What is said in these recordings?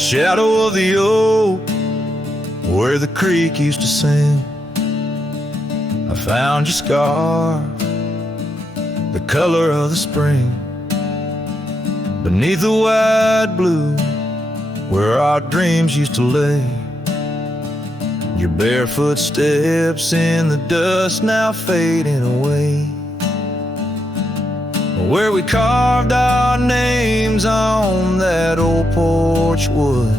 shadow of the oak, where the creek used to sing, I found your scar, the color of the spring. Beneath the wide blue, where our dreams used to lay, your barefoot steps in the dust now fading away. Where we carved our names on that old porch wood,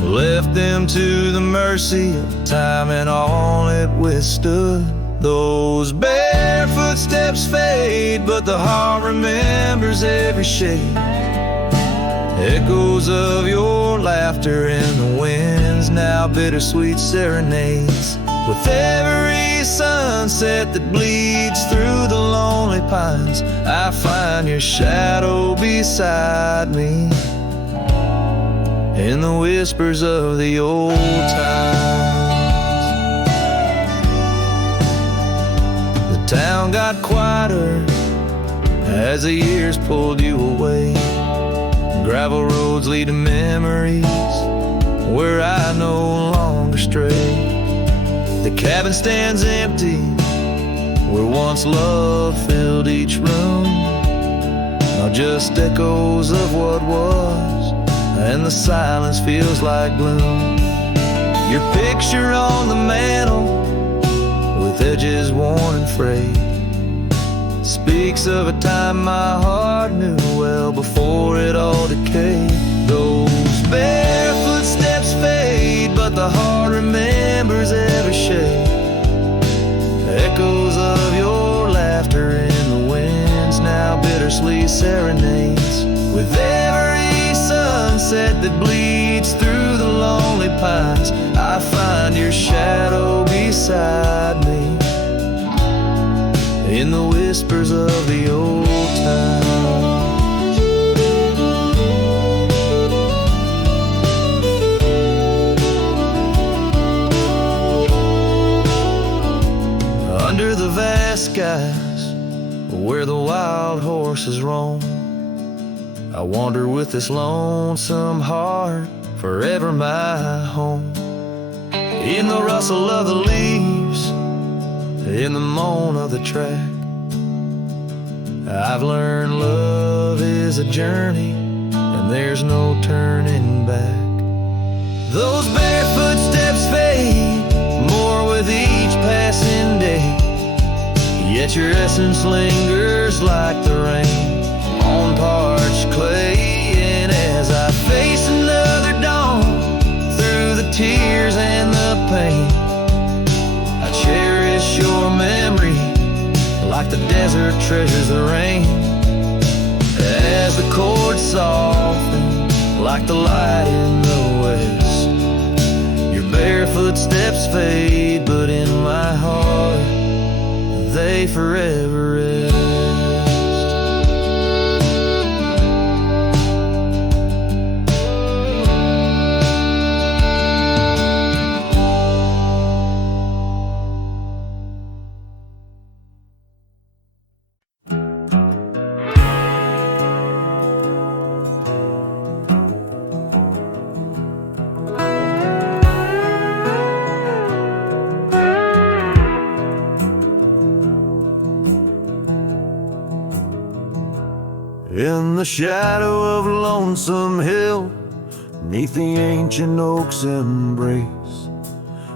left them to the mercy of time and all it withstood. Those barefoot steps fade, but the heart remembers every shade. Echoes of your laughter in the winds, now bittersweet serenades. With every sunset that bleeds through the lonely pines, I find your shadow beside me in the whispers of the old times. The town got quieter as the years pulled you away. Gravel roads lead to memories where I no longer stray. The cabin stands empty where once love filled each room. Now just echoes of what was, and the silence feels like gloom. Your picture on the mantle, with edges worn and frayed, speaks of a time my heart knew well before it all decayed. Those barefoot steps fade, but the heart remembers every shade. Echoes of your laughter in the winds, now bittersweet serenades. With every sunset that bleeds through the lonely pines, I find your shadow beside me in the whispers of the old times. Under the vast skies where the wild horses roam, I wander with this lonesome heart, forever my home. In the rustle of the leaves, in the moan of the track, I've learned love is a journey and there's no turning back. Those barefoot steps fade more with each passing day, yet your essence lingers like the rain on parched clay. And as I face another dawn through the tears and the pain, I cherish your memory like the desert treasures the rain. As the chords soften like the light in the west, your barefoot steps fade, but in my heart they forever rest. In the shadow of Lonesome Hill, neath the ancient oak's embrace,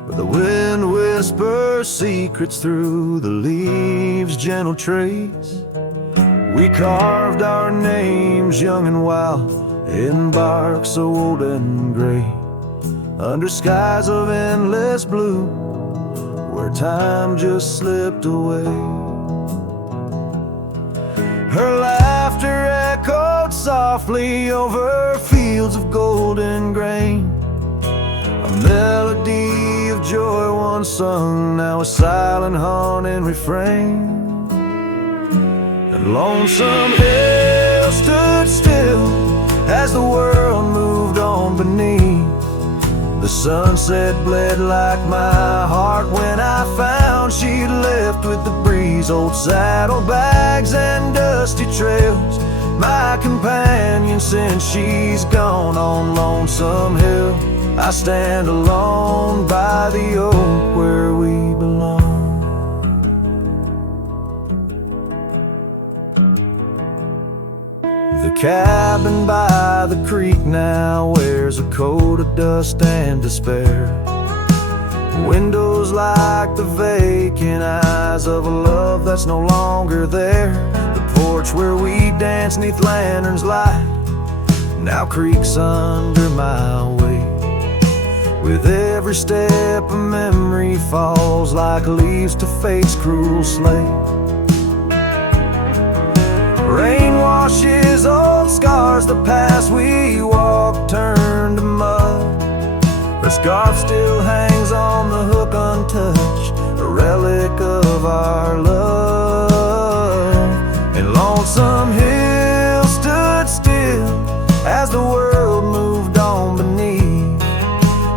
where the wind whispers secrets through the leaves' gentle trace, we carved our names young and wild in bark so old and gray, under skies of endless blue, where time just slipped away. Her laughter echoed softly over fields of golden grain, a melody of joy once sung, now a silent haunting refrain. And Lonesome Hill stood still as the world moved on beneath. The sunset bled like my heart when I found she'd left with the breeze. Old saddlebags and dusty trails my companion since she's gone. On Lonesome Hill I stand alone by the oak where we belong. The cabin by the creek now wears a coat of dust and despair. Windows like the vacant eyes of a love that's no longer there. The porch where we danced 'neath lanterns light now creaks under my weight. With every step a memory falls like leaves to fate's cruel slate. Rain washes old scars, the past we walked turned to mud. Her scarf still hangs on the hook untouched, a relic of our love. And Lonesome Hill stood still as the world moved on beneath.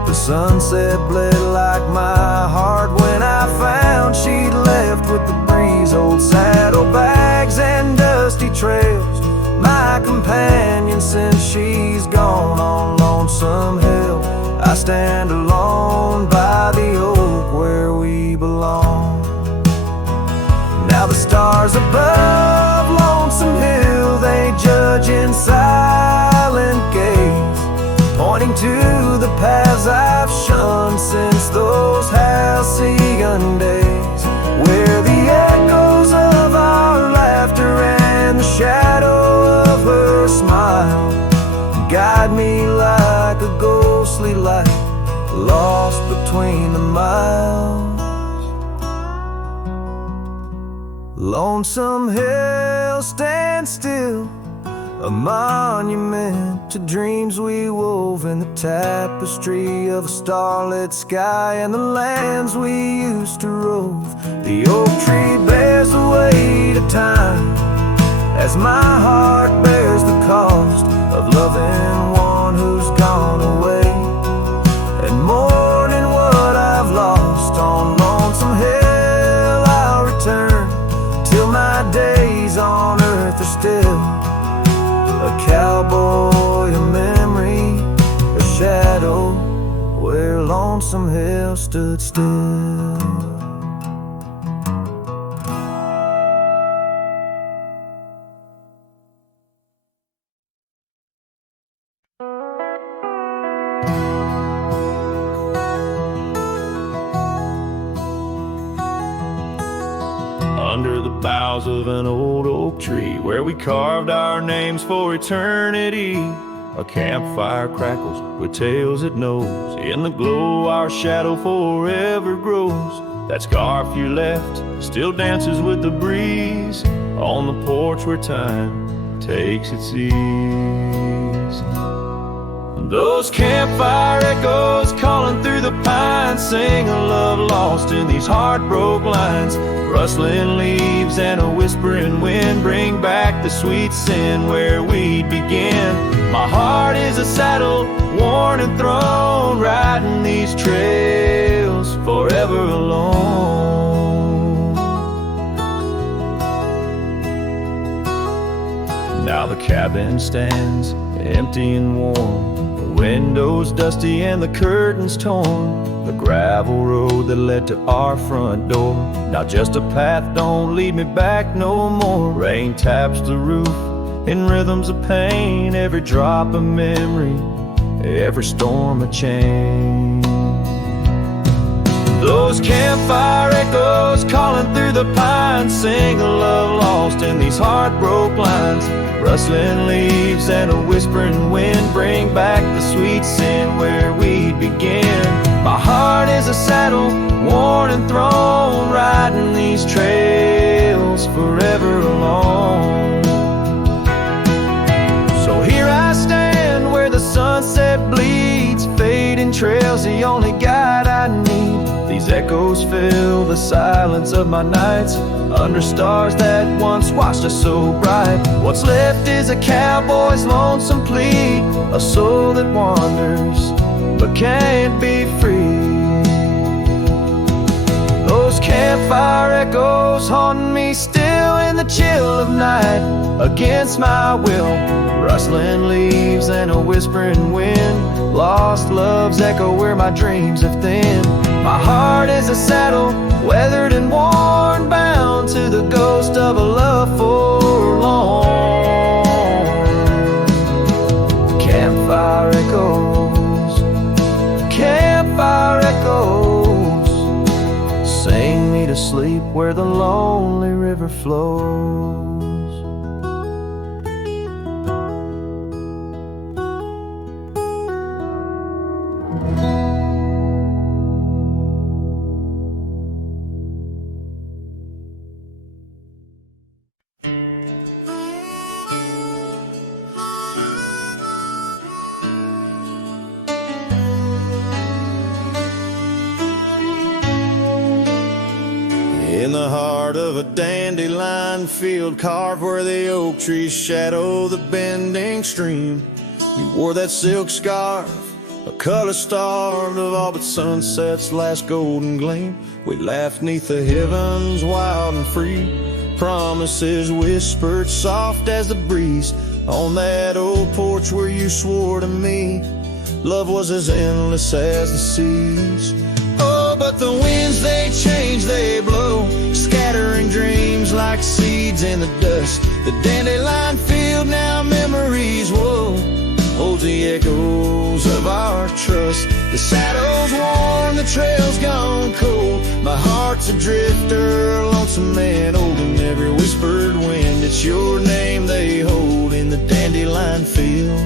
The sunset bled like my heart when I found she'd left with the breeze. Old saddlebags and dusty trails, my companion since she's gone. On Lonesome Hill I stand alone by the oak where we belong. Now the stars above Lonesome Hill, they judge in silent gaze, pointing to the paths I've shunned since those halcyon days, where the echoes of our laughter and the shadow of her smile guide me like a ghostly light lost between the miles. Lonesome Hill stands still, a monument to dreams we wove in the tapestry of a starlit sky and the lands we used to rove. The oak tree bears the weight of time as my heart bears the cost of loving one who's gone away and mourning what I've lost. On Lonesome Hill I'll return till my days on earth are still a cowboy, a memory, a shadow where Lonesome Hill stood still. Under the boughs of an old oak tree where we carved our names for eternity, a campfire crackles with tales it knows. In the glow our shadow forever grows. That scarf you left still dances with the breeze on the porch where time takes its ease. Those campfire echoes calling through the pines sing a love lost in these heartbroken lines. Rustling leaves and a whispering wind bring back the sweet sin where we'd begin. My heart is a saddle worn and thrown, riding these trails forever alone. Now the cabin stands empty and warm, the windows dusty and the curtains torn. The gravel road that led to our front door, now just a path, don't lead me back no more. Rain taps the roof in rhythms of pain, every drop a memory, every storm a change. Those campfire echoes calling through the pines sing a love lost in these heartbroken lines. Rustling leaves and a whispering wind bring back the sweet sin where we'd begin. My heart is a saddle worn and thrown, riding these trails forever alone. So here I stand where the sunset bleeds, fading trails the only guide I need. These echoes fill the silence of my nights, under stars that once watched us so bright. What's left is a cowboy's lonesome plea, a soul that wanders but can't be free. Those campfire echoes haunt me still in the chill of night against my will. Rustling leaves and a whispering wind, lost love's echo where my dreams have thinned. My heart is a saddle, weathered and worn, bound to the ghost of a love forlorn. Campfire echoes, campfire echoes, sing me to sleep where the lonely river flows. In the heart of a dandelion field, carved where the oak trees shadow the bending stream, you wore that silk scarf, a color starved of all but sunset's last golden gleam. We laughed neath the heavens wild and free, promises whispered soft as the breeze on that old porch where you swore to me love was as endless as the seas. Oh, but the winds, they change, they blow, scattering dreams like seeds in the dust. The dandelion field, now memories, whoa, holds the echoes of our trust. The saddle's worn, the trail's gone cold, my heart's a drifter, lonesome and old, and every whispered wind, it's your name they hold in the dandelion field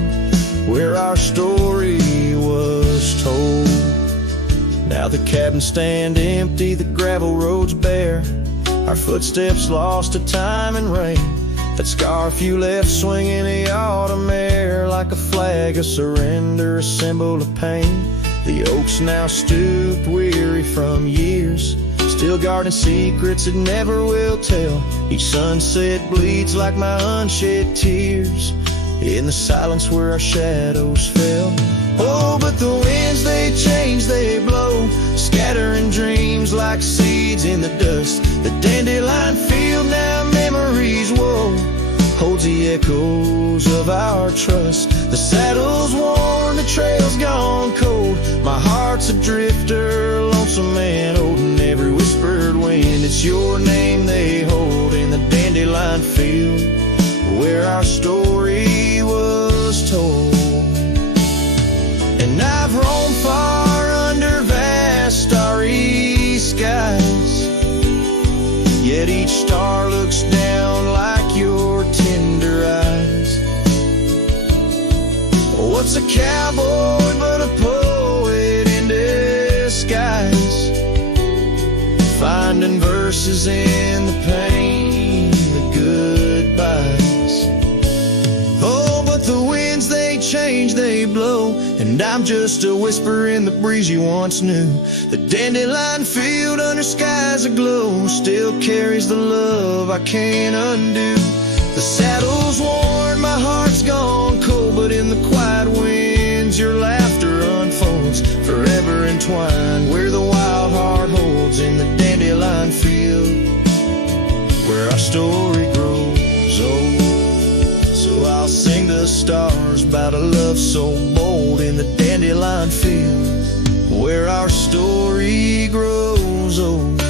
where our story was told. Now the cabins stand empty, the gravel roads bare, our footsteps lost to time and rain. That scarf you left swinging in the autumn air like a flag of surrender, a symbol of pain. The oaks now stooped, weary from years, still guarding secrets that never will tell. Each sunset bleeds like my unshed tears in the silence where our shadows fell. Oh, but the winds, they change, they blow, scattering dreams like seeds in the dust. The dandelion field, now memories, whoa, holds the echoes of our trust. The saddle's worn, the trail's gone cold, my heart's a drifter, lonesome and old, and every whispered wind, it's your name they hold in the dandelion field where our story was told. And I've roamed far under vast starry skies, yet each star looks down like your tender eyes. What's a cowboy but a poet in disguise, finding verses in the pain, the goodbyes. Oh, but the winds, they change, they blow, and I'm just a whisper in the breeze you once knew. The dandelion field under skies aglow still carries the love I can't undo. The saddle's worn, my heart's gone cold, but in the quiet winds your laughter unfolds, forever entwined where the wild heart holds in the dandelion field where our story grows old. So I'll sing the stars about a love so bold in the dandelion field where our story grows old.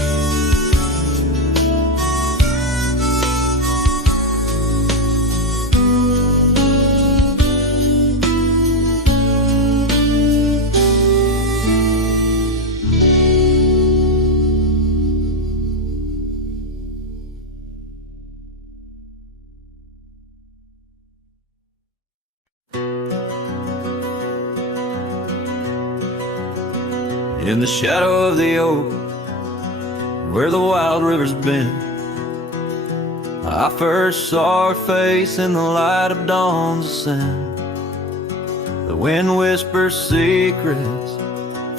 In the shadow of the oak, where the wild river's been, I first saw her face in the light of dawn's ascent. The wind whispers secrets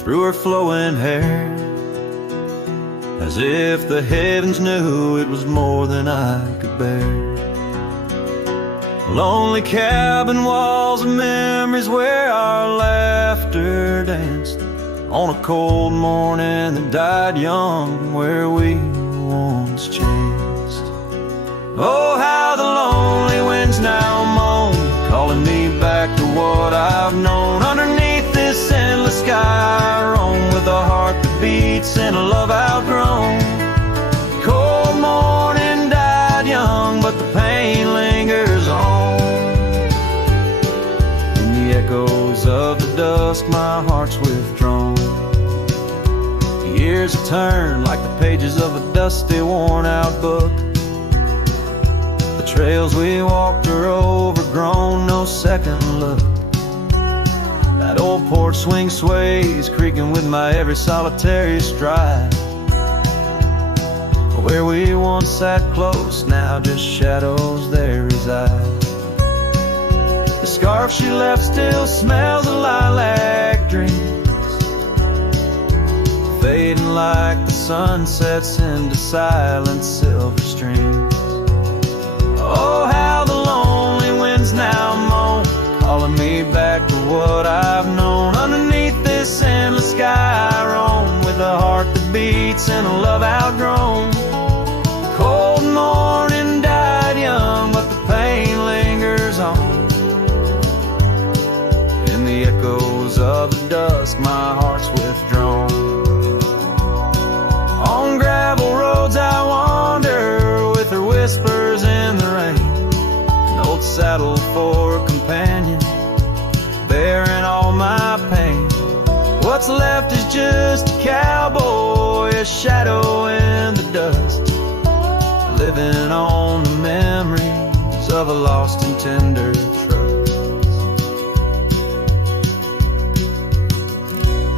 through her flowing hair, as if the heavens knew it was more than I could bear. Lonely cabin walls of memories where our laughter danced on a cold morning that died young, where we once chanced. Oh, how the lonely winds now moan, calling me back to what I've known. Underneath this endless sky I roam, with a heart that beats and a love outgrown. Cold morning died young, but the pain lingers on. In the echoes of the dusk my heart's withdrawn. The years have turned like the pages of a dusty worn out book. The trails we walked are overgrown, no second look. That old porch swing sways, creaking with my every solitary stride. Where we once sat close, now just shadows there reside. The scarf she left still smells of lilac dreams, fading like the sun sets into silent silver streams. Oh, how the lonely winds now moan, calling me back to what I've known. Underneath this endless sky I roam, with a heart that beats and a love outgrown. Cold morning died young, but the pain lingers on. In the echoes of the dusk my heart's withdrawn. On gravel roads I wander, with her whispers in the rain. An old saddle for a companion, bearing all my pain. What's left is just a cowboy, a shadow in the dust, living on the memories of a lost and tender trust.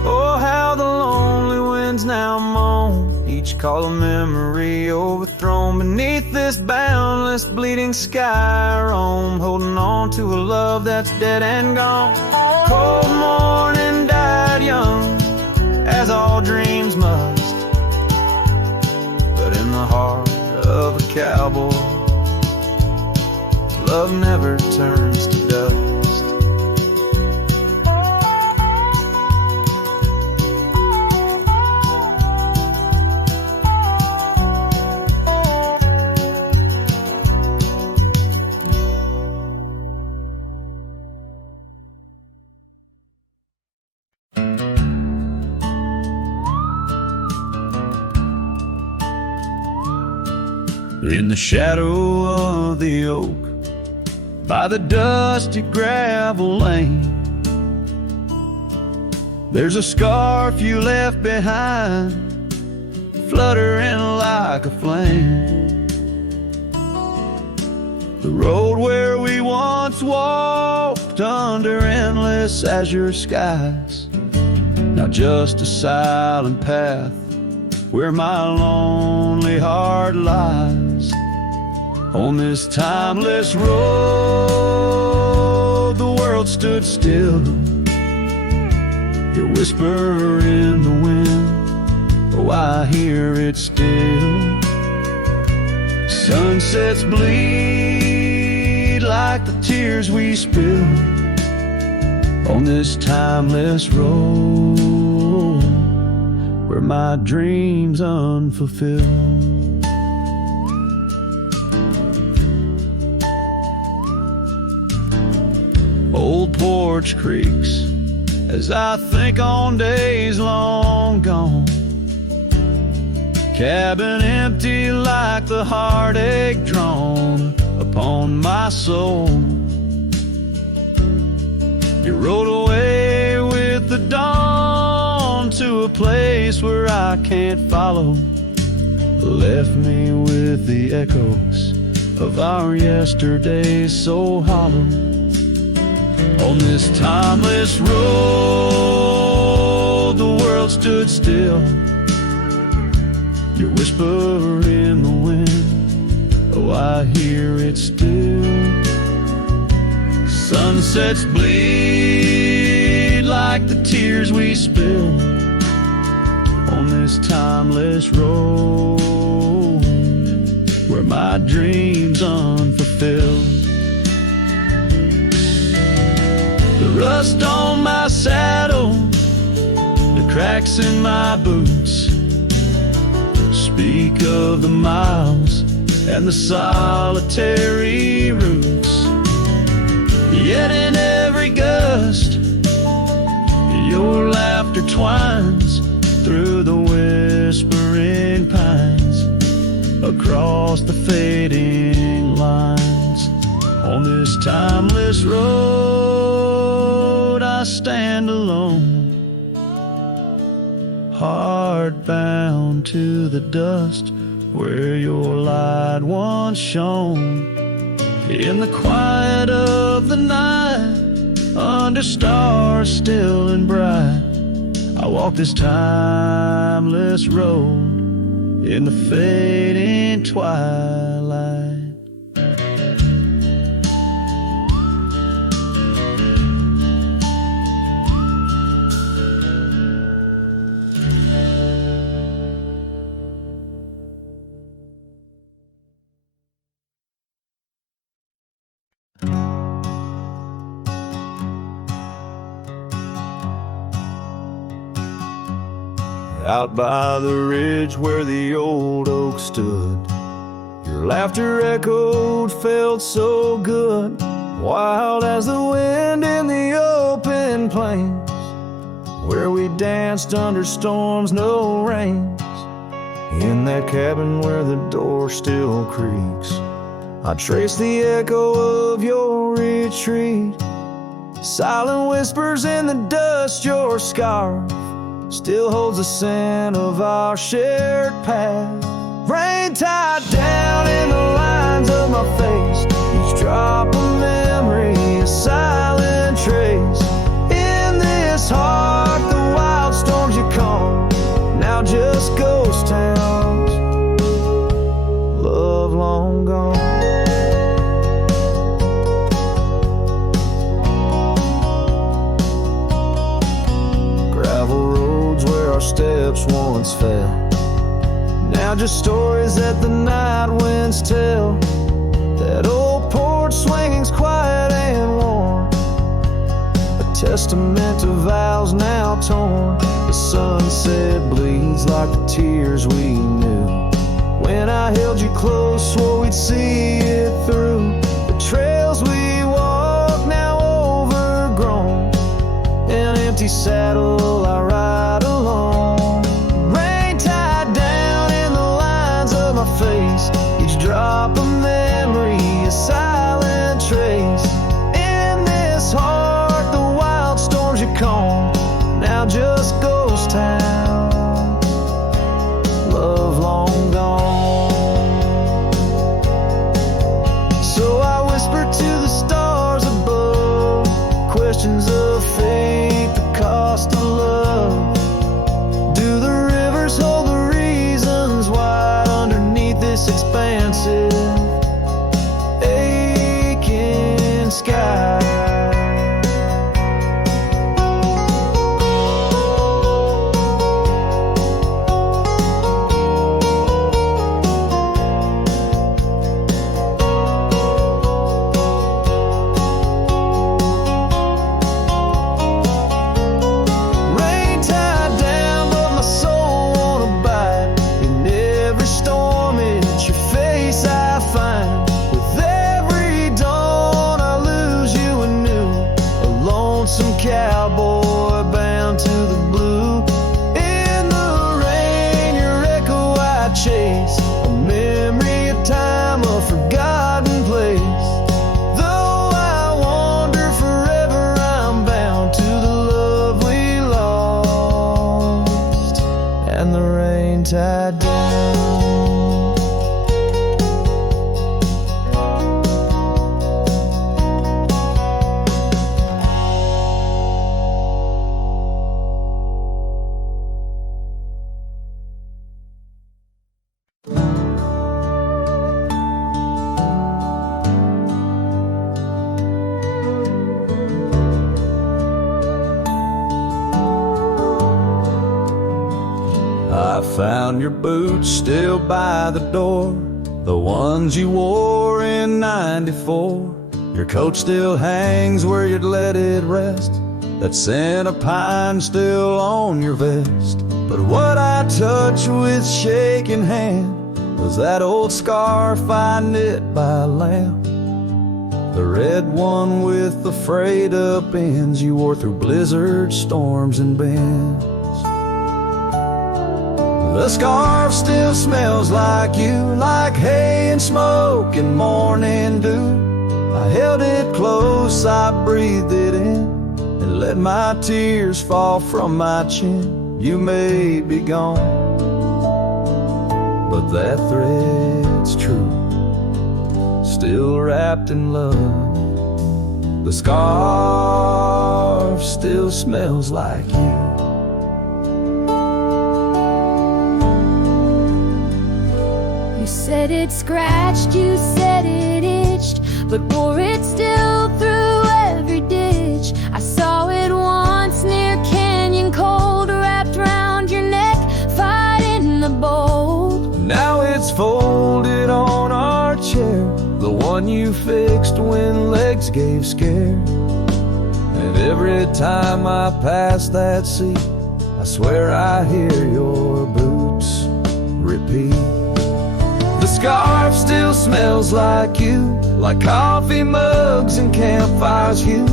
Oh, how the lonely winds now moan, each call a memory overthrown. Beneath this boundless bleeding sky I roam, holding on to a love that's dead and gone. Cold morning died young, as all dreams must, but in the heart of a cowboy, love never turns to dust. In the shadow of the oak, by the dusty gravel lane, there's a scarf you left behind, fluttering like a flame. The road where we once walked under endless azure skies, now just a silent path where my lonely heart lies. On this timeless road, the world stood still, your whisper in the wind, oh, I hear it still. Sunsets bleed like the tears we spilled on this timeless road, where my dreams unfulfilled. Old porch creaks as I think on days long gone, cabin empty like the heartache drawn upon my soul. You rode away with the dawn to a place where I can't follow, left me with the echoes of our yesterdays so hollow. On this timeless road, the world stood still, your whisper in the wind, oh, I hear it still. Sunsets bleed like the tears we spill on this timeless road, where my dreams unfulfilled. The rust on my saddle, the cracks in my boots, speak of the miles and the solitary roots. Yet in every gust, your laughter twines through the whispering pines, across the fading lines. On this timeless road I stand alone, heart bound to the dust where your light once shone. In the quiet of the night, under stars still and bright, I walk this timeless road in the fading twilight. Out by the ridge where the old oak stood, your laughter echoed, felt so good, wild as the wind in the open plains, where we danced under storms, no rains. In that cabin where the door still creaks, I trace the echo of your retreat, silent whispers in the dust. Your scarf still holds the scent of our shared path. Rain tied down in the lines of my face, each drop of memory a silent trace. In this heart the wild storms you calm, now just ghost towns, love long gone. Our steps once fell, now just stories that the night winds tell. That old porch swinging's quiet and warm, a testament to vows now torn. The sunset bleeds like the tears we knew. When I held you close, swore we'd see it through. The trails we walk now overgrown, an empty saddle I ride alone. Rain tied down in the lines of my face, each drop of memory a silent trace. In this heart the wild storms you calm, now just ghost town, love long gone. So I whisper to the stars above, questions of fate, the cost of love. Do the rivers hold the reasons why underneath this expansive, aching sky? Cowboy bound to the blue. In the rain your echo I chase, a memory of time, a forgotten place. Though I wander forever, I'm bound to the love we lost, and the rain tied down. I found your boots still by the door, the ones you wore in '94. Your coat still hangs where you'd let it rest, that scent of pine still on your vest. But what I touch with shaking hand was that old scarf I knit by lamp, the red one with the frayed up ends you wore through blizzards, storms, and bends. The scarf still smells like you, like hay and smoke and morning dew. I held it close, I breathed it in, and let my tears fall from my chin. You may be gone, but that thread's true, still wrapped in love. The scarf still smells like you. You said it scratched, you said it itched, but wore it still through every ditch. I saw it once near Canyon Cold, wrapped round your neck, fighting the bold. Now it's folded on our chair, the one you fixed when legs gave scare. And every time I pass that seat, I swear I hear your boots repeat. The scarf still smells like you, like coffee mugs and campfires hue.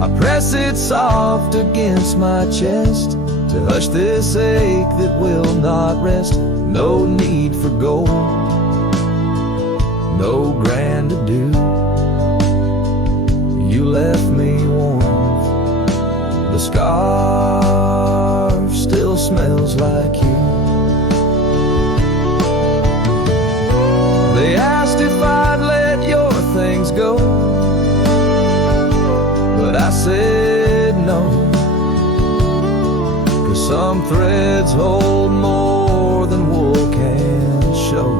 I press it soft against my chest to hush this ache that will not rest. No need for gold, no grand ado. You left me warm, the scarf still smells like you. They asked if I'd let your things go, but I said no, 'cause some threads hold more than wool can show.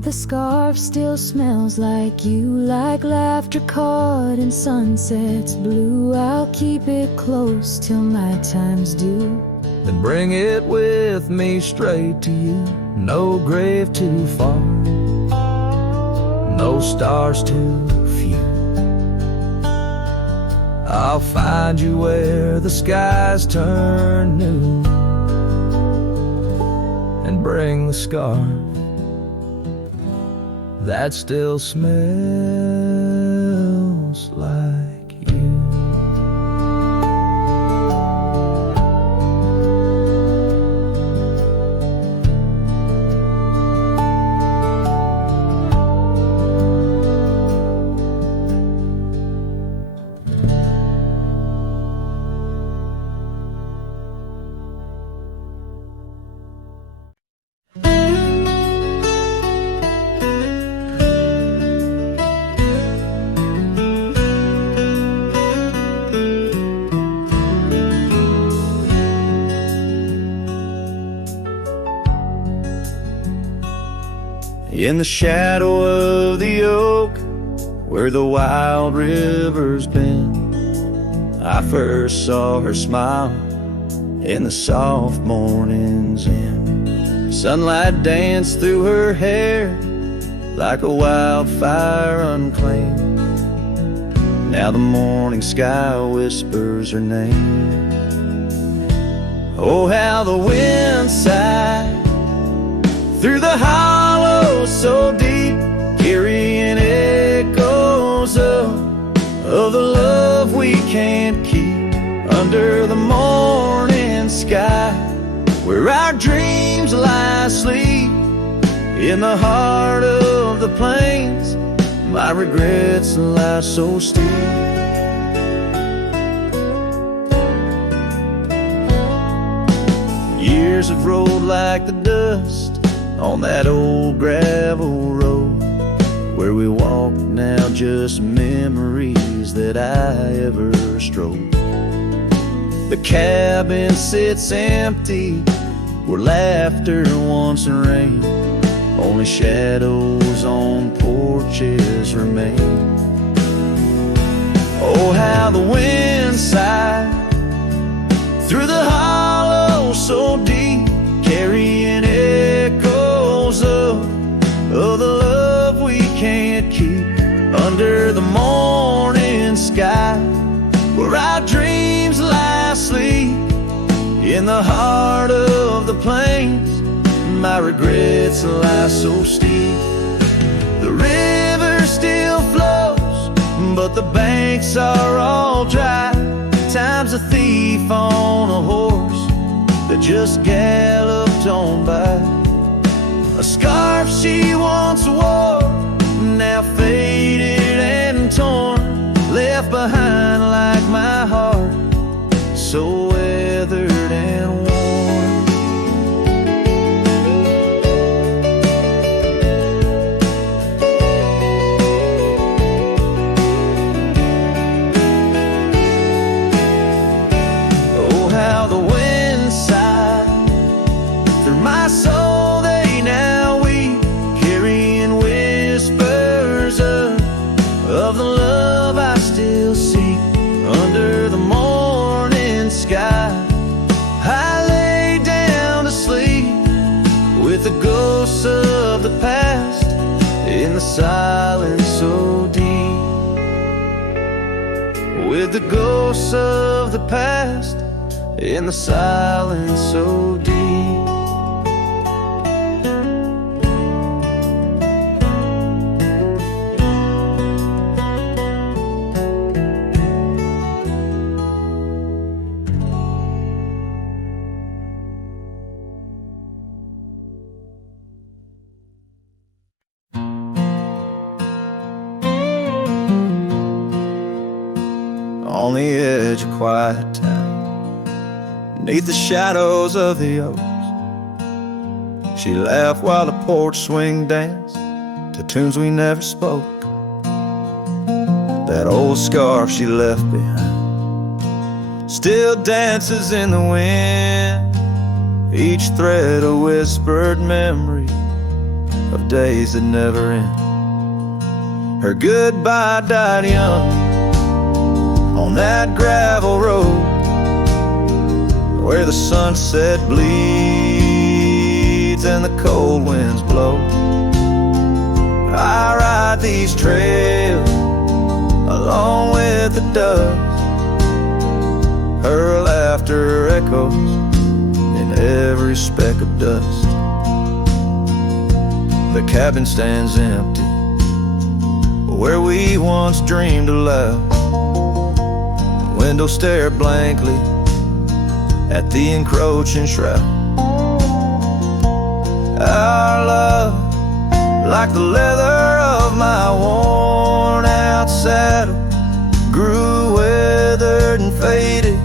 The scarf still smells like you, like laughter caught in sunsets blue. I'll keep it close till my time's due, Then bring it with me straight to you. No grave too far, no stars too few. I'll find you where the skies turn new, and bring the scarf that still smells like you. In the shadow of the oak, where the wild river's been, I first saw her smile in the soft morning's end. Sunlight danced through her hair like a wildfire unclaimed. Now the morning sky whispers her name. Oh, how the wind sighed through the hollow so deep, carrying echoes of the love we can't keep. Under the morning sky, where our dreams lie asleep, in the heart of the plains, my regrets lie so steep. Years have rolled like the dust on that old gravel road, where we walk now, just memories that I ever strode. The cabin sits empty where laughter once rained, only shadows on porches remain. Oh, how the wind sighed through the hollow so deep, carrying echoes of the love we can't keep. Under the morning sky, where our dreams lie asleep, in the heart of the plains, my regrets lie so steep. The river still flows, but the banks are all dry. Time's a thief on a horse that just galloped on by. A scarf she once wore, now faded and torn, left behind like my heart, so weathered and worn. Oh, how the wind sighed through my soul, they now weep, carrying whispers of the love I still seek under the morning sky. I lay down to sleep with the ghosts of the past in the silence so deep. With the ghosts of the past in the silence so deep. On the edge of quiet town, beneath the shadows of the oaks, she laughed while the porch swing danced to tunes we never spoke. That old scarf she left behind still dances in the wind, each thread a whispered memory of days that never end. Her goodbye died young on that gravel road where the sunset bleeds and the cold winds blow. I ride these trails along with the doves. Her laughter echoes in every speck of dust. The cabin stands empty where we once dreamed aloud. Windows stare blankly at the encroaching shroud. Our love, like the leather of my worn out saddle, grew weathered and faded,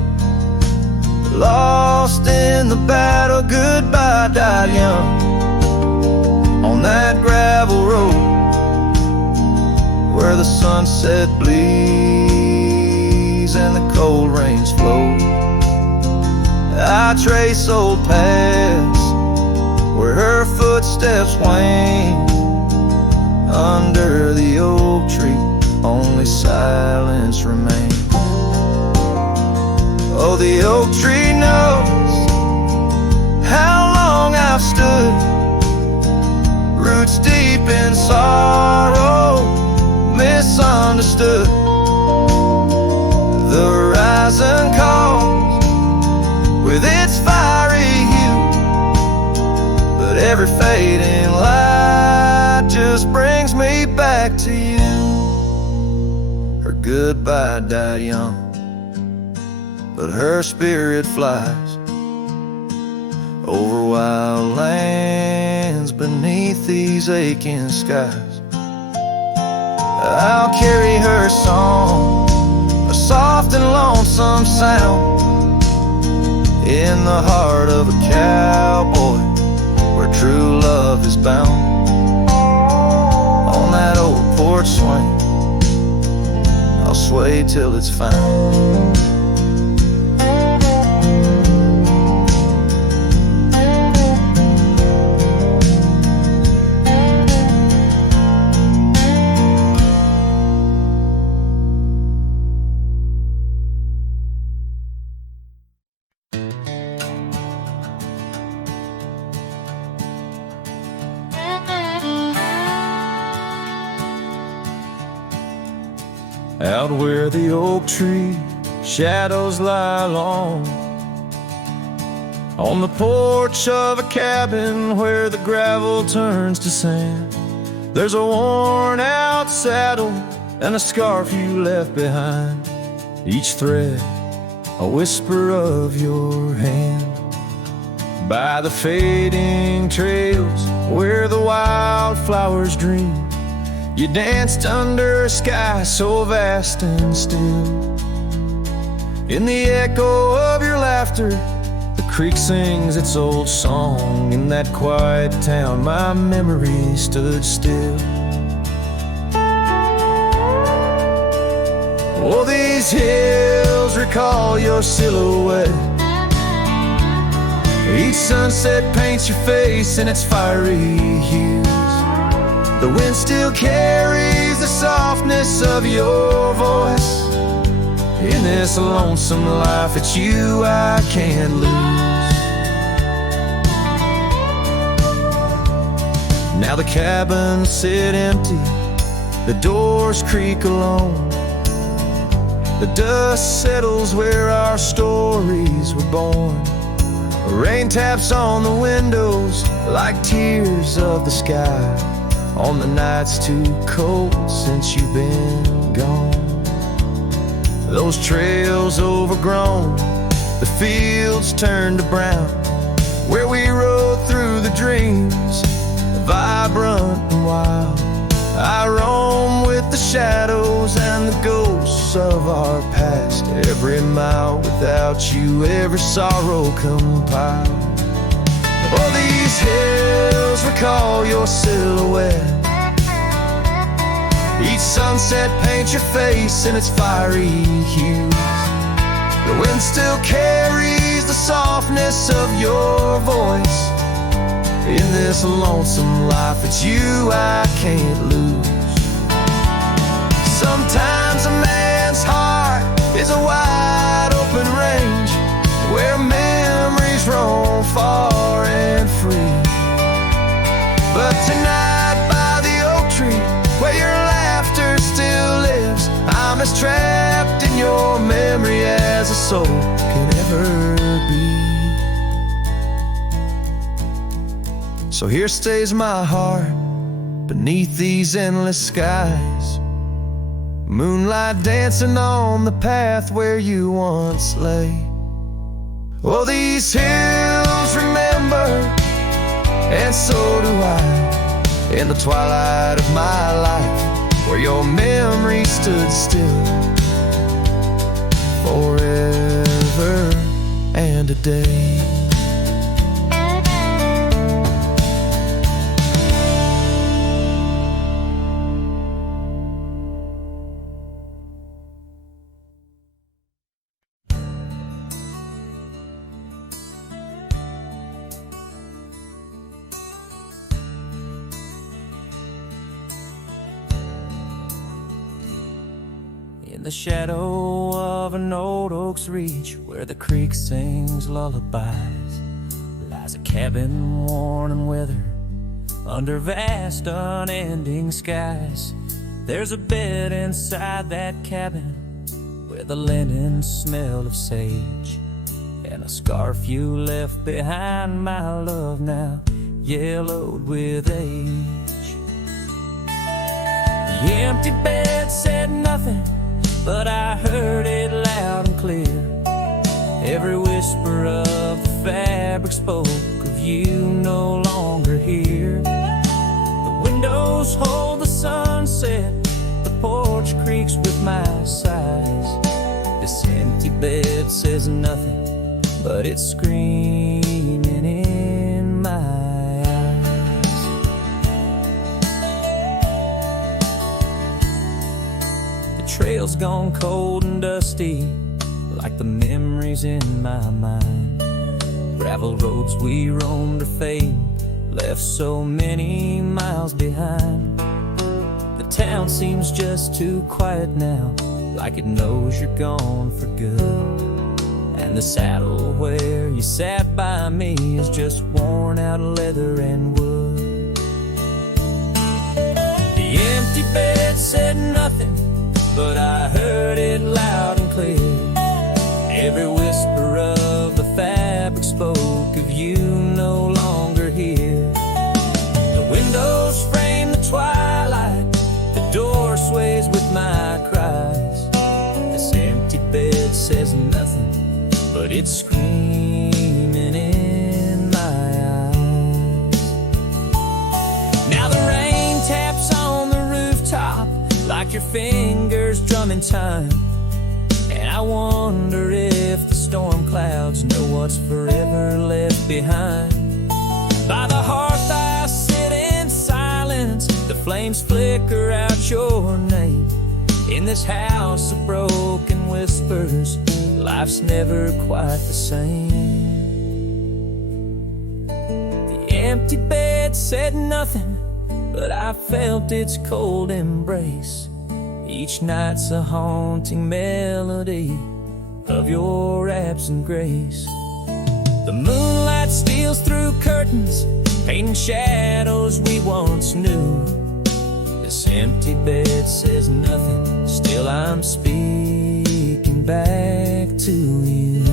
lost in the battle. Goodbye died young on that gravel road where the sunset bleeds and the cold rains flow. I trace old paths where her footsteps wane. Under the oak tree only silence remains. Oh, the oak tree knows how long I've stood, roots deep in sorrow, misunderstood. The horizon calls with its fiery hue, but every fading light just brings me back to you. Her goodbye died young, but her spirit flies over wild lands beneath these aching skies. I'll carry her song, a soft and lonesome sound, in the heart of a cowboy where true love is bound. On that old porch swing, I'll sway till it's found. Out where the oak tree shadows lie long, On the porch of a cabin where the gravel turns to sand, there's a worn-out saddle and a scarf you left behind. Each thread a whisper of your hand. By the fading trails where the wildflowers dream, you danced under a sky so vast and still. In the echo of your laughter, the creek sings its old song. In that quiet town, my memory stood still. Oh, these hills recall your silhouette. Each sunset paints your face in its fiery hues. The wind still carries the softness of your voice. In this lonesome life, it's you I can't lose. Now the cabins sit empty, the doors creak alone. The dust settles where our stories were born. Rain taps on the windows like tears of the sky on the nights too cold since you've been gone. Those trails overgrown, the fields turned to brown, where we rode through the dreams, vibrant and wild. I roam with the shadows and the ghosts of our past. Every mile without you, every sorrow compiled. Oh, these hills recall your silhouette. Each sunset paints your face in its fiery hues. The wind still carries the softness of your voice. In this lonesome life, it's you I can't lose. Sometimes a man's heart is a wide open range where memories roam far and free. But tonight by the oak tree where your laughter still lives, I'm as trapped in your memory as a soul can ever be. So here stays my heart beneath these endless skies, moonlight dancing on the path where you once lay. Oh, these hills remember, and so do I, in the twilight of my life, where your memory stood still forever and a day. In the shadow of an old oak's reach, where the creek sings lullabies, lies a cabin worn and weathered under vast unending skies. There's a bed inside that cabin where the linen smell of sage, and a scarf you left behind, my love, now yellowed with age. The empty bed said nothing, but I heard it loud and clear. Every whisper of the fabric spoke of you no longer here. The windows hold the sunset, the porch creaks with my sighs. This empty bed says nothing, but it's screaming in my trail's gone cold and dusty, like the memories in my mind. Gravel roads we roamed are fading, left so many miles behind. The town seems just too quiet now, like it knows you're gone for good. And the saddle where you sat by me is just worn out leather and wood. The empty bed said nothing, but I heard it loud and clear. Every whisper of the fabric spoke it's screaming in my eyes. Now the rain taps on the rooftop like your fingers drumming time, and I wonder if the storm clouds know what's forever left behind. By the hearth I sit in silence, the flames flicker out your name. In this house of broken whispers, life's never quite the same. The empty bed said nothing, but I felt its cold embrace. Each night's a haunting melody of your absent grace. The moonlight steals through curtains, painting shadows we once knew. This empty bed says nothing, still I'm speaking back to you.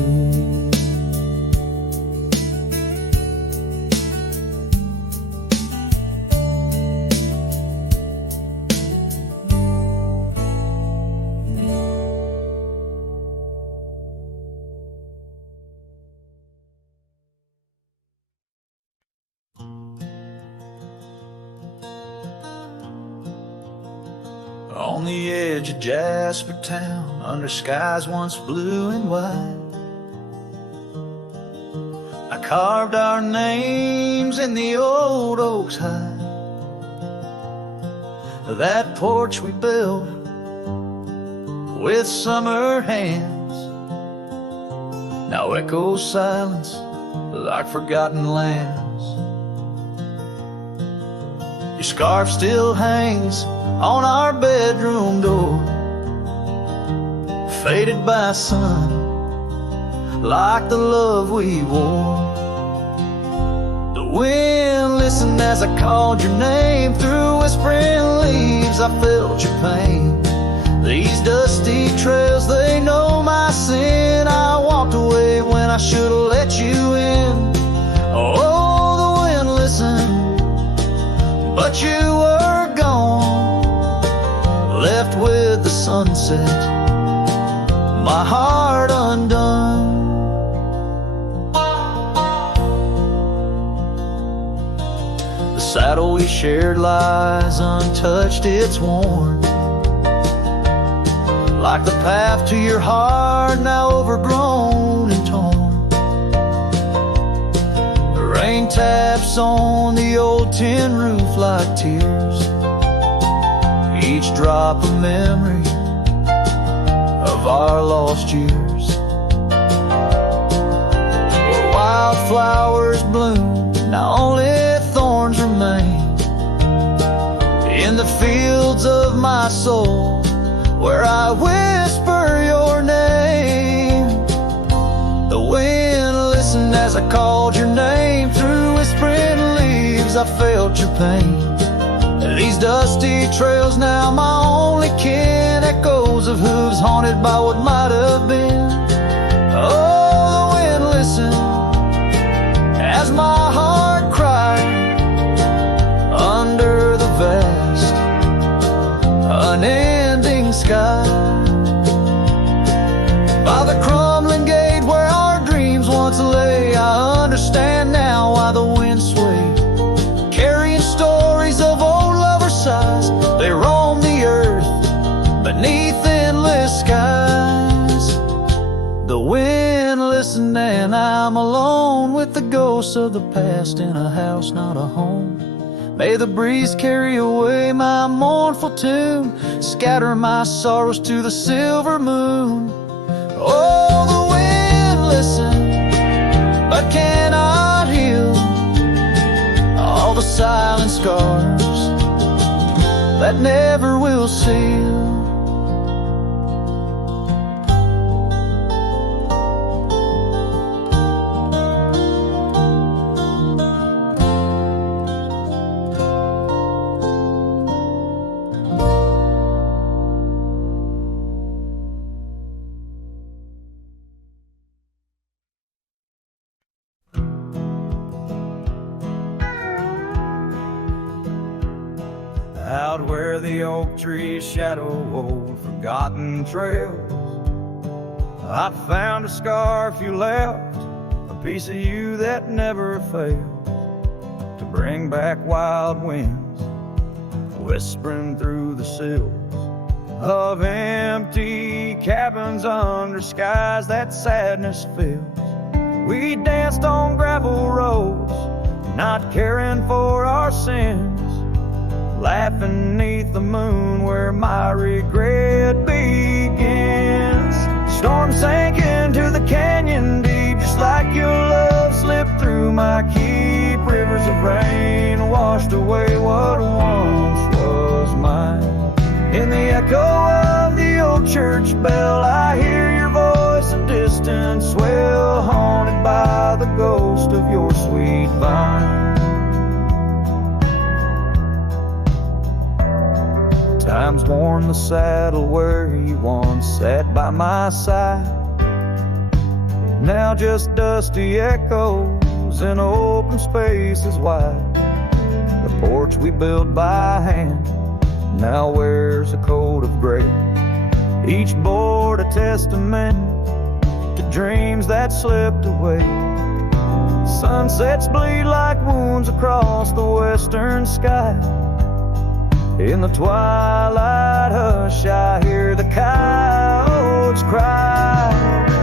On the edge of Jasper Town, under skies once blue and white, I carved our names in the old oak's hide. That porch we built with summer hands now echoes silence like forgotten lands. Your scarf still hangs on our bedroom door, faded by sun, like the love we wore. The wind listened as I called your name. Through whispering leaves I felt your pain. These dusty trails, they know my sin. I walked away when I should have let you in. Oh, the wind listened, but you were gone, left with the sunset, my heart undone. The saddle we shared lies untouched, it's worn, like the path to your heart, now overgrown and torn. The rain taps on the old tin roof like tears, each drop a memory of our lost years. Where wildflowers bloom, now only thorns remain. In the fields of my soul, where I whisper your name. The wind listened as I called your name. Through whispering leaves I felt your pain. These dusty trails now my only kin, echoes of hooves haunted by what might have been. Oh, the wind listened as my heart cried under the vast, unending sky. By the crumbling gate where our dreams once lay, I understand now why the wind swayed, carrying stories of old lovers' sighs. They roam the earth beneath endless skies. The wind listened and I'm alone with the ghosts of the past in a house, not a home. May the breeze carry away my mournful tune, scatter my sorrows to the silver moon. Oh, the wind listened, but cannot heal all the silent scars that never will seal. Out where the oak trees shadow old forgotten trails, I found a scarf you left, a piece of you that never failed to bring back wild winds, whispering through the sills of empty cabins under skies that sadness fills. We danced on gravel roads, not caring for our sins, laughing neath the moon where my regret begins. Storm sank into the canyon deep, just like your love slipped through my keep. Rivers of rain washed away what once was mine. In the echo of the old church bell, I hear your voice, a distant swell, haunted by the ghost of your sweet vine. Time's worn the saddle where you once sat by my side. Now just dusty echoes in open spaces wide. The porch we built by hand now wears a coat of gray. Each board a testament to dreams that slipped away. Sunsets bleed like wounds across the western sky. In the twilight hush, I hear the coyotes cry.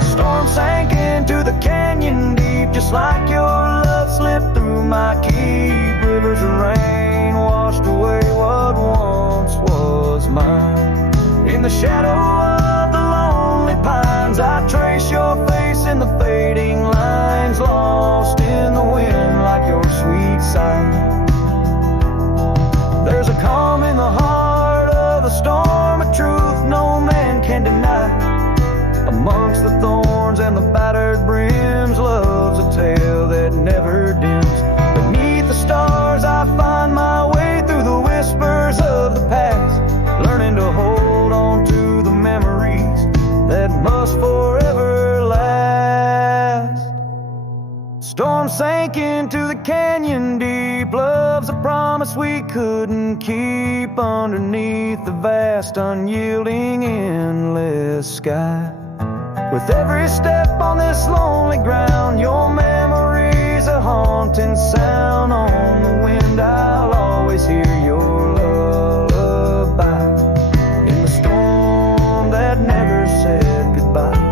Storm sank into the canyon deep, just like your love slipped through my keep. Rivers of rain washed away what once was mine. In the shadow of the lonely pines, I trace your face in the fading lines, lost in the wind like your sweet sight. There's a calm in the heart of the storm, a truth no man can deny. Amongst the thorns and the battered brims, love's a tale that never dims. Beneath the stars I find my way through the whispers of the past, learning to hold on to the memories that must forever last. Storm sank into the canyon deep, love's a promise we couldn't keep, underneath the vast, unyielding, endless sky. With every step on this lonely ground, your memory's a haunting sound. On the wind I'll always hear your lullaby, in the storm that never said goodbye.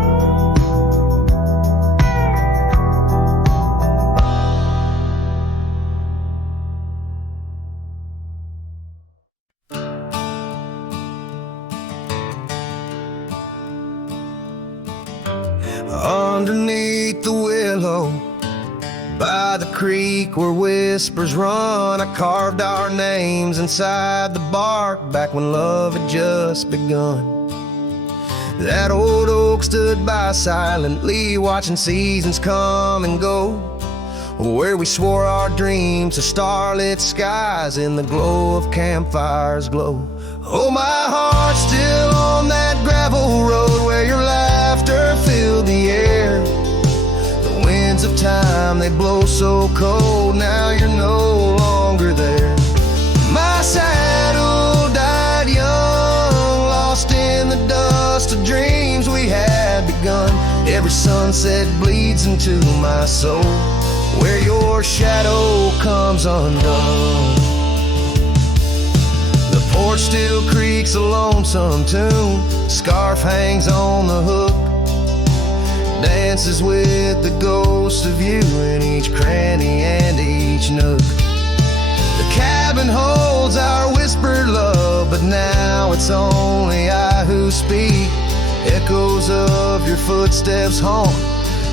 Underneath the willow by the creek where whispers run, I carved our names inside the bark back when love had just begun. That old oak stood by silently, watching seasons come and go, where we swore our dreams to starlit skies in the glow of campfires glow. Oh, my heart's still on that gravel road where your laughter filled the air. The winds of time, they blow so cold, now you're no longer there. My saddle died young, lost in the dust of dreams we had begun. Every sunset bleeds into my soul, where your shadow comes undone. The porch still creaks a lonesome tune, scarf hangs on the hook, dances with the ghost of you in each cranny and each nook. The cabin holds our whispered love, but now it's only I who speak. Echoes of your footsteps haunt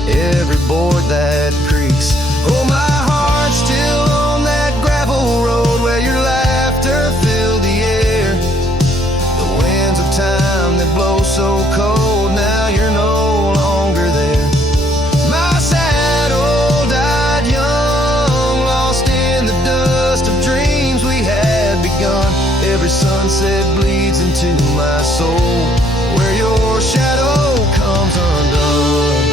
every board that creaks. Oh, my heart's still on that gravel road where your laughter filled the air. The winds of time that blow so cold, now you're no longer there. My saddle died young, lost in the dust of dreams we had begun. Every sunset bleeds into my soul, where your shadow comes undone.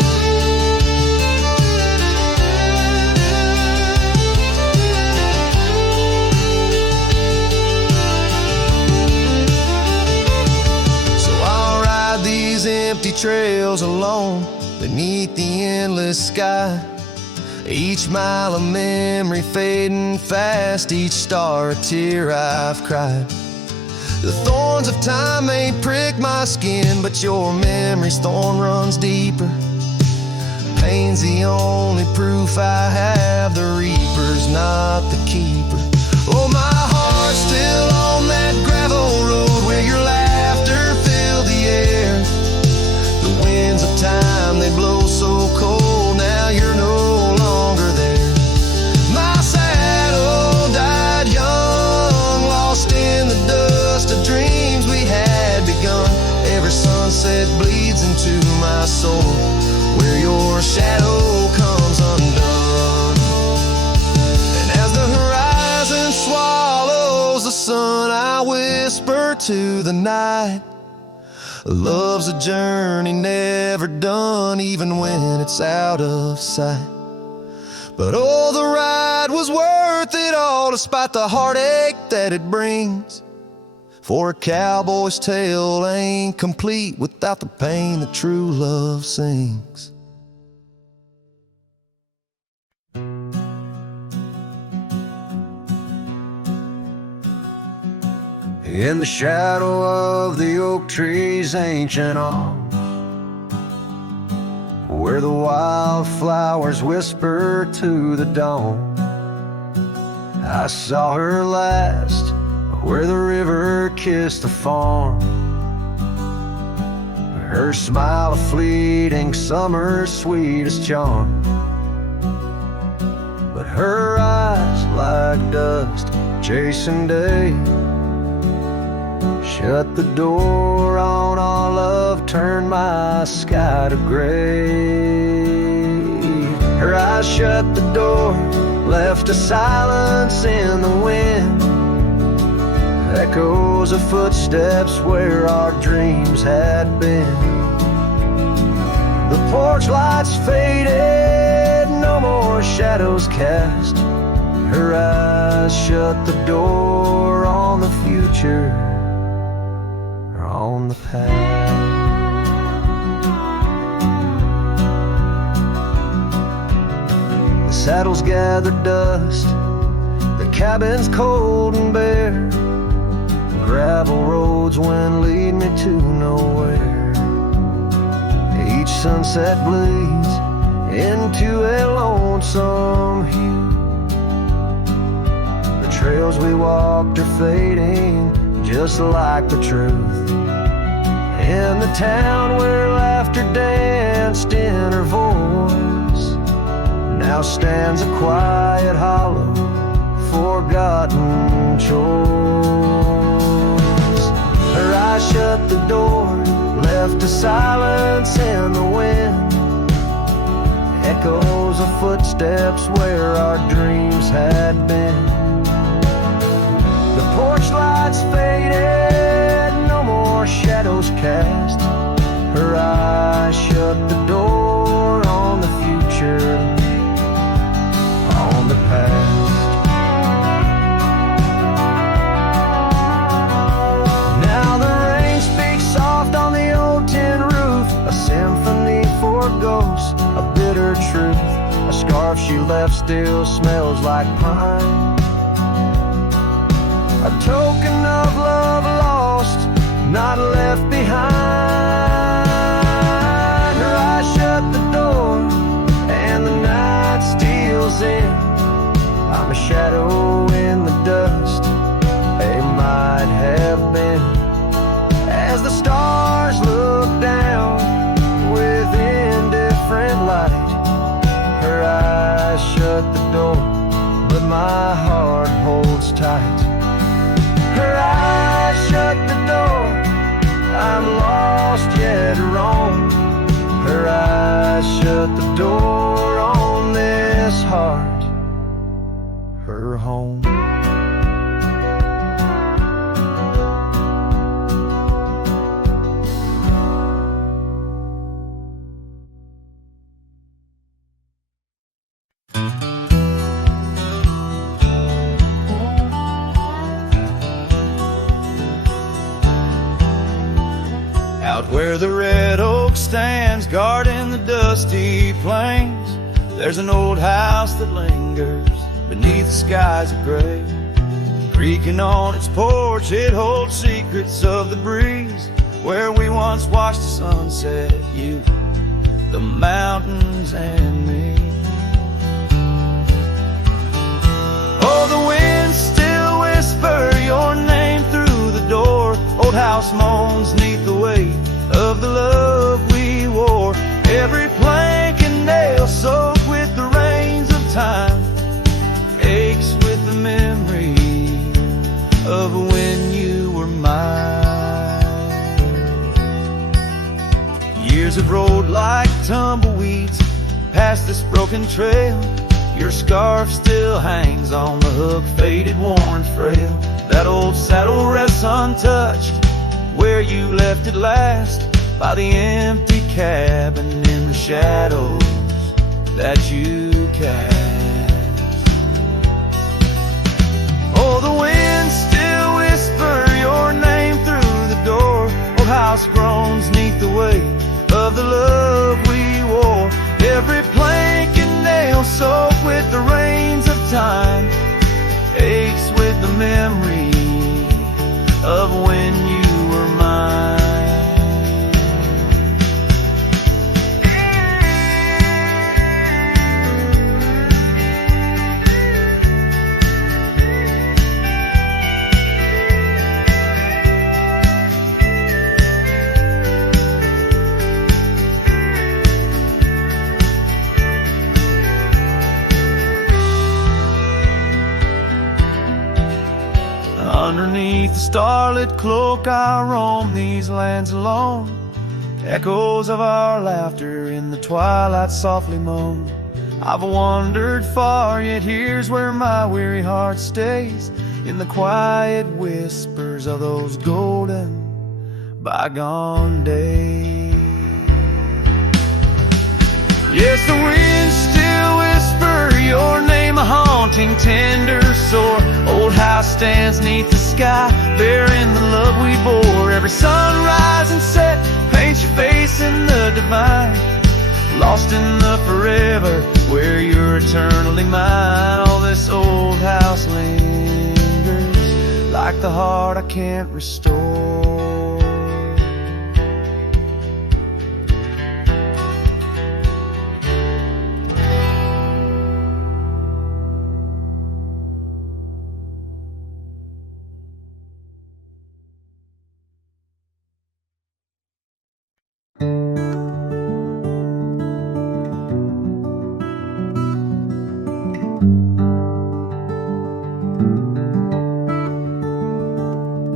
empty trails alone beneath the endless sky. Each mile a memory fading fast, each star a tear I've cried. The thorns of time may prick my skin, but your memory's thorn runs deeper. Pain's the only proof I have, the reaper's not the keeper. Oh, my heart's still on that gravel road where your laughter filled the air. The winds of time, they blow so cold, now you're no longer there. My saddle died young, lost in the dust of dreams we had begun. Every sunset bleeds into my soul, where your shadow comes undone. And as the horizon swallows the sun, I whisper to the night, love's a journey never done, even when it's out of sight. But oh, the ride was worth it all, despite the heartache that it brings. For a cowboy's tale ain't complete without the pain that true love sings. In the shadow of the oak tree's ancient arms, where the wildflowers whisper to the dawn, I saw her last, where the river kissed the farm. Her smile a fleeting summer's sweetest charm, but her eyes like dust chasing day shut the door on our love, turned my sky to gray. Her eyes shut the door, left a silence in the wind, echoes of footsteps where our dreams had been. The porch lights faded, no more shadows cast. Her eyes shut the door on the future, or on the past. The saddles gathered dust, the cabin's cold and bare. Gravel roads when lead me to nowhere. Each sunset bleeds into a lonesome hue. The trails we walked are fading just like the truth. In the town where laughter danced in her voice, now stands a quiet hollow, forgotten choice. Her eyes shut the door, left a silence in the wind, echoes of footsteps where our dreams had been. The porch lights faded, no more shadows cast. Her eyes shut the door on the future, on the past. A symphony for ghosts, a bitter truth. A scarf she left still smells like pine. A token of love lost, not left behind. Her eyes shut the door and the night steals in. I'm a shadow in the dust, a might have been. As the stars look down with indifferent light, her eyes shut the door, but my heart holds tight. Her eyes shut the door, I'm lost yet wrong. Her eyes shut the door on this heart, her home. Where the red oak oak stands guarding the dusty plains. There's an old house that lingers beneath the skies of gray. Creaking on its porch, it holds secrets of the breeze, where we once watched the sunset, you, the mountains, and me. Oh, the winds still whisper your name through the door. Old house moans neath the weight of the love we wore. Every plank and nail soaked with the rains of time aches with the memory of when you were mine. Years have rolled like tumbleweeds past this broken trail. Your scarf still hangs on the hook, faded, worn, frail. That old saddle rests untouched where you left it last, by the empty cabin in the shadows that you cast. Oh, the winds still whisper your name through the door. Old house groans neath the weight of the love we wore. Every plank and nail soaked with the rains of time aches with the memory of when you were mine. Underneath the starlit cloak I roam these lands alone. Echoes of our laughter in the twilight softly moan. I've wandered far, yet here's where my weary heart stays, in the quiet whispers of those golden bygone days. Yes, the winds still whisper your name, a haunting, tender, sore. Old house stands neath the sky, bearing the love we bore. Every sunrise and set paints your face in the divine, lost in the forever where you're eternally mine. All this old house lingers like the heart I can't restore.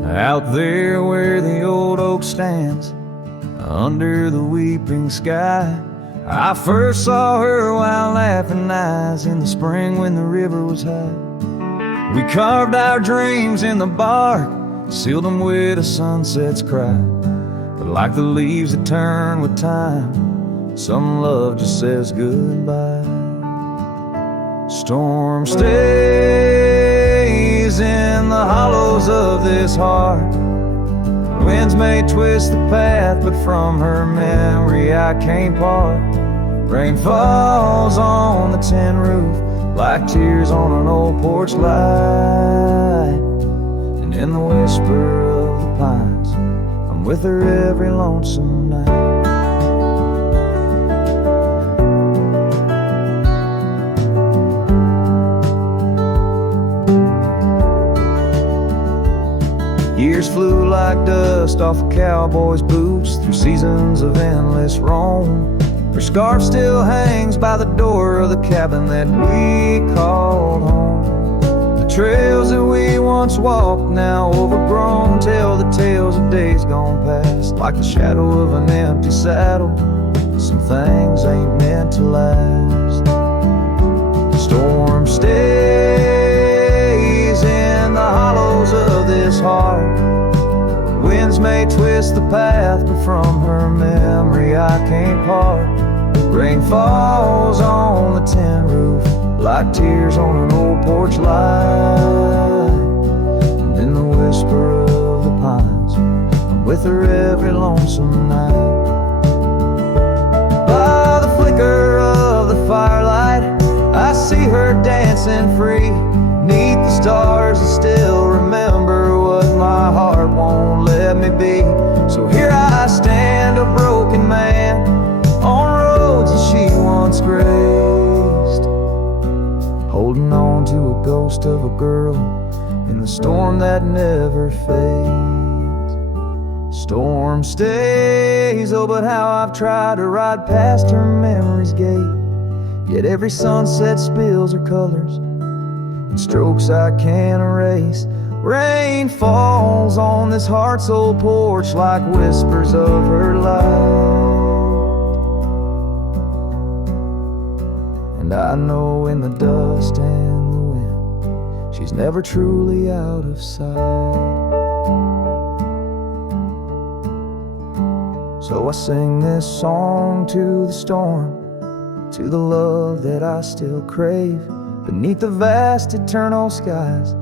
Out there where the old oak stands, under the weeping sky, I first saw her while laughing eyes in the spring when the river was high. We carved our dreams in the bark, sealed them with a sunset's cry. But like the leaves that turn with time, some love just says goodbye. Storm stays in the hollows of this heart. Winds may twist the path, but from her memory I can't part. Rain falls on the tin roof like tears on an old porch light. And in the whisper of the pines, I'm with her every lonesome night. Years flew like dust off a cowboy's boots through seasons of endless roam. Her scarf still hangs by the door of the cabin that we called home. The trails that we once walked, now overgrown, tell the tales of days gone past. Like the shadow of an empty saddle, some things ain't meant to last. The storm stays in the hollows of this heart. Winds may twist the path, but from her memory I can't part. Rain falls on the tin roof like tears on an old porch light. And in the whisper of the pines, I'm with her every lonesome night. racing free 'neath the stars. I still remember what my heart won't let me be. So here I stand, a broken man, on roads that she once graced, holding on to a ghost of a girl in the storm that never fades. Storm stays, oh, but how I've tried to ride past her memory's gate. Yet every sunset spills her colors in strokes I can't erase. Rain falls on this heart-soul porch like whispers of her life. And I know in the dust and the wind, she's never truly out of sight. So I sing this song to the storm, to the love that I still crave, beneath the vast eternal skies,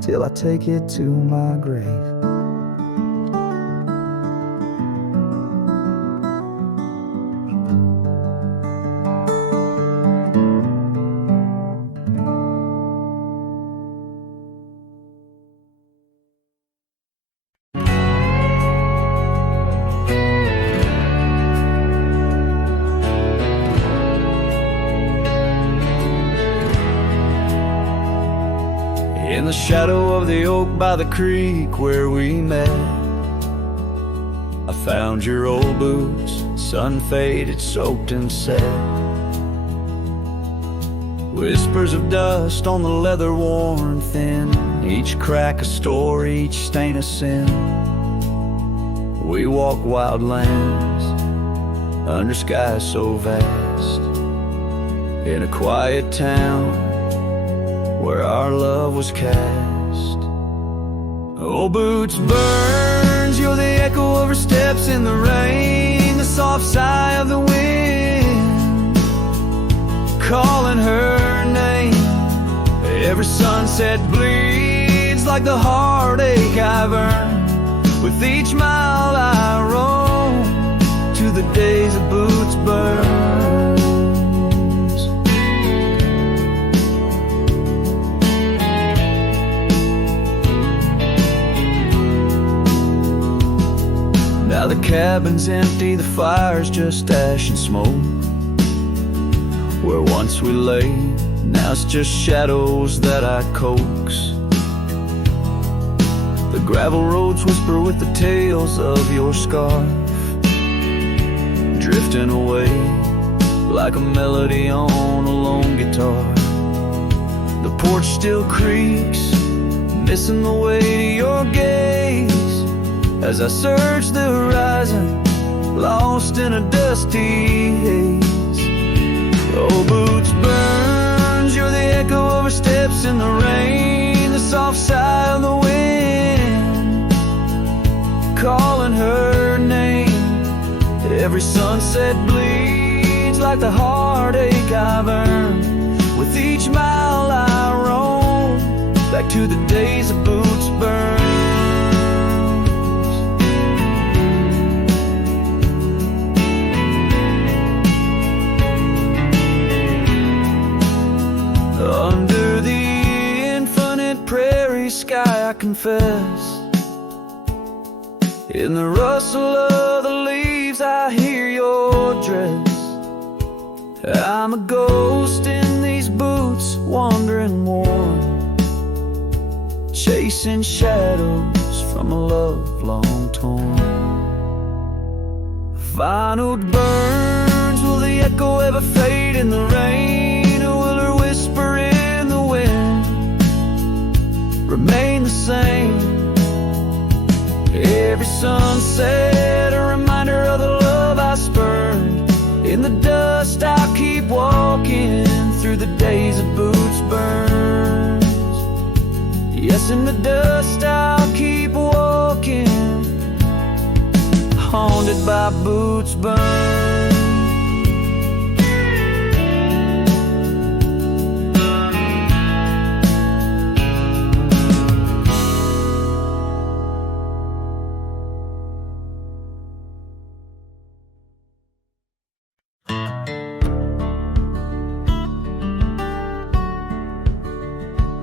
till I take it to my grave. In the shadow of the oak by the creek where we met, I found your old boots, sun-faded, soaked and set. Whispers of dust on the leather worn thin, each crack a story, each stain a sin. We walk wild lands under skies so vast, in a quiet town where our love was cast. Old boots burns, you're the echo of her steps in the rain, the soft sigh of the wind calling her name. Every sunset bleeds like the heartache I've earned. With each mile I roam to the days of boots burn. Now the cabin's empty, the fire's just ash and smoke. Where once we lay, now it's just shadows that I coax. The gravel roads whisper with the tales of your scarf, drifting away like a melody on a lone guitar. The porch still creaks, missing the way to your gaze, as I search the horizon, lost in a dusty haze. Oh, boots burns, you're the echo of her steps in the rain, the soft sigh of the wind calling her name. Every sunset bleeds like the heartache I've earned. With each mile I roam back to the days of boots burn. Under the infinite prairie sky, I confess, in the rustle of the leaves I hear your dress. I'm a ghost in these boots, wandering worn, chasing shadows from a love long torn. Vinyl burns, will the echo ever fade in the rain, or will her whisper in the wind remain the same? Every sunset, a reminder of the love I spurned. In the dust I'll keep walking through the days of boots burns. Yes, in the dust I'll keep walking, haunted by boots burns.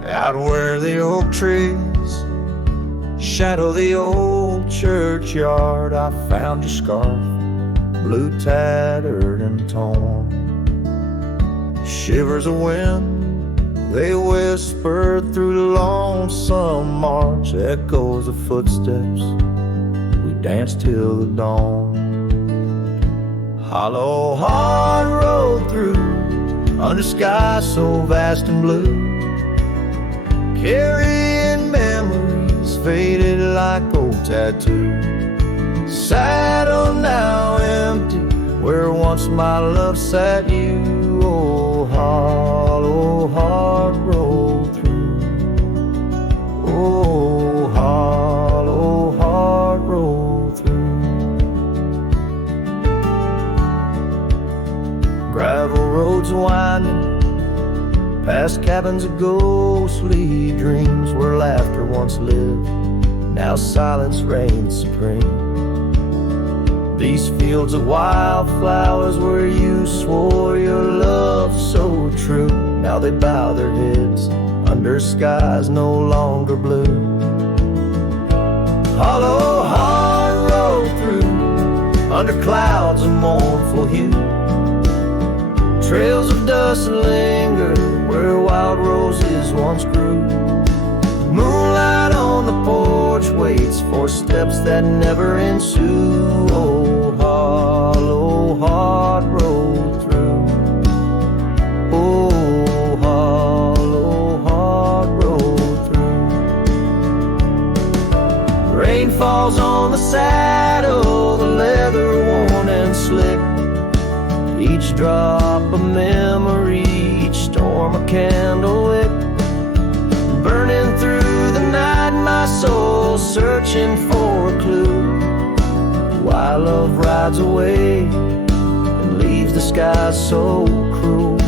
Out where the oak trees shadow the old churchyard, I found your scarf, blue tattered and torn. Shivers of wind, they whisper through the lonesome march. Echoes of footsteps, we dance till the dawn. Hollow heart road through, under sky so vast and blue, carrying memories faded like old tattoo. Saddle now empty, where once my love sat you. Oh, hollow heart roll through. Oh, hollow heart roll through. Gravel roads winding past cabins of ghostly dreams, where laughter once lived, now silence reigns supreme. These fields of wildflowers where you swore your love so true, now they bow their heads under skies no longer blue. Hollow heart roll through, under clouds of mournful hue. Trails of dust linger where wild roses once grew. Moonlight on the porch waits for steps that never ensue. Oh, hollow heart roll through. Oh, hollow heart roll through. Rain falls on the saddle, the leather worn and slick. Each drop a memory, each storm a candle wick. Burning through the night, my soul searching for a clue. Why love rides away and leaves the sky so cruel.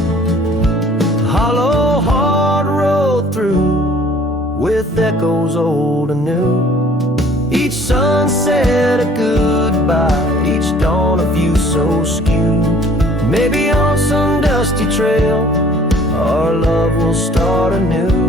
Hollow heart road through, with echoes old and new. Each sunset a goodbye, each dawn a view so skewed. Maybe on some dusty trail our love will start anew.